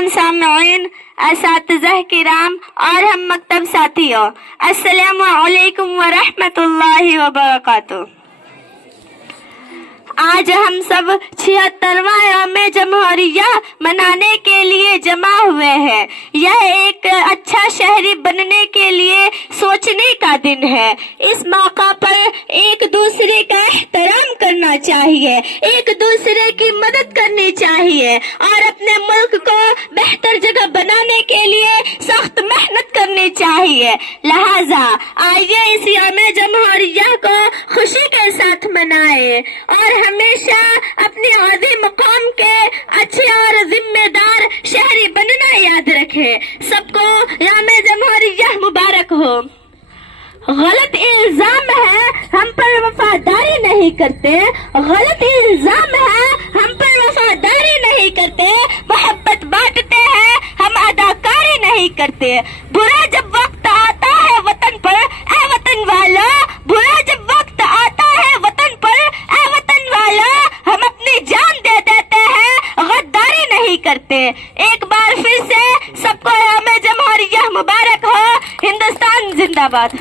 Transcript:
मोहतरम सामईन, असातिज़ाह किराम और हम मकतब साथियों, अस्सलामु अलैकुम व रहमतुल्लाहि व बरकातुहू। आज हम सब 76वां यौम जमहूरिया मनाने के लिए जमा हुए हैं। यह एक अच्छा शहरी बनने के लिए सोचने का दिन है। इस मौका पर एक दूसरे का एहतराम करना चाहिए, एक दूसरे की मदद करनी चाहिए और अपने मुल्क को बेहतर जगह बनाने के लिए सख्त मेहनत करनी चाहिए। लिहाजा आइए इस यौम जमहूरिया को खुशी के साथ मनाएं और हमेशा अपने अज़ीम कौम के अच्छे और जिम्मेदार शहरी बनना याद रखें। सबको यौम जमहूरिया मुबारक हो। गलत इल्जाम है हम पर वफादारी नहीं करते, गलत इल्जाम है हम पर वफादारी नहीं करते, मोहब्बत बांटते हैं हम अदाकारी नहीं करते। बुरा जब वक्त आता है वतन पर ऐ वतन वाला, बुरा जब वक्त आता है वतन पर ऐ वतन वाला, हम अपनी जान दे देते हैं, गद्दारी नहीं करते। एक बार फिर से सबको यौम जमहूरिया मुबारक हो। हिंदुस्तान जिंदाबाद।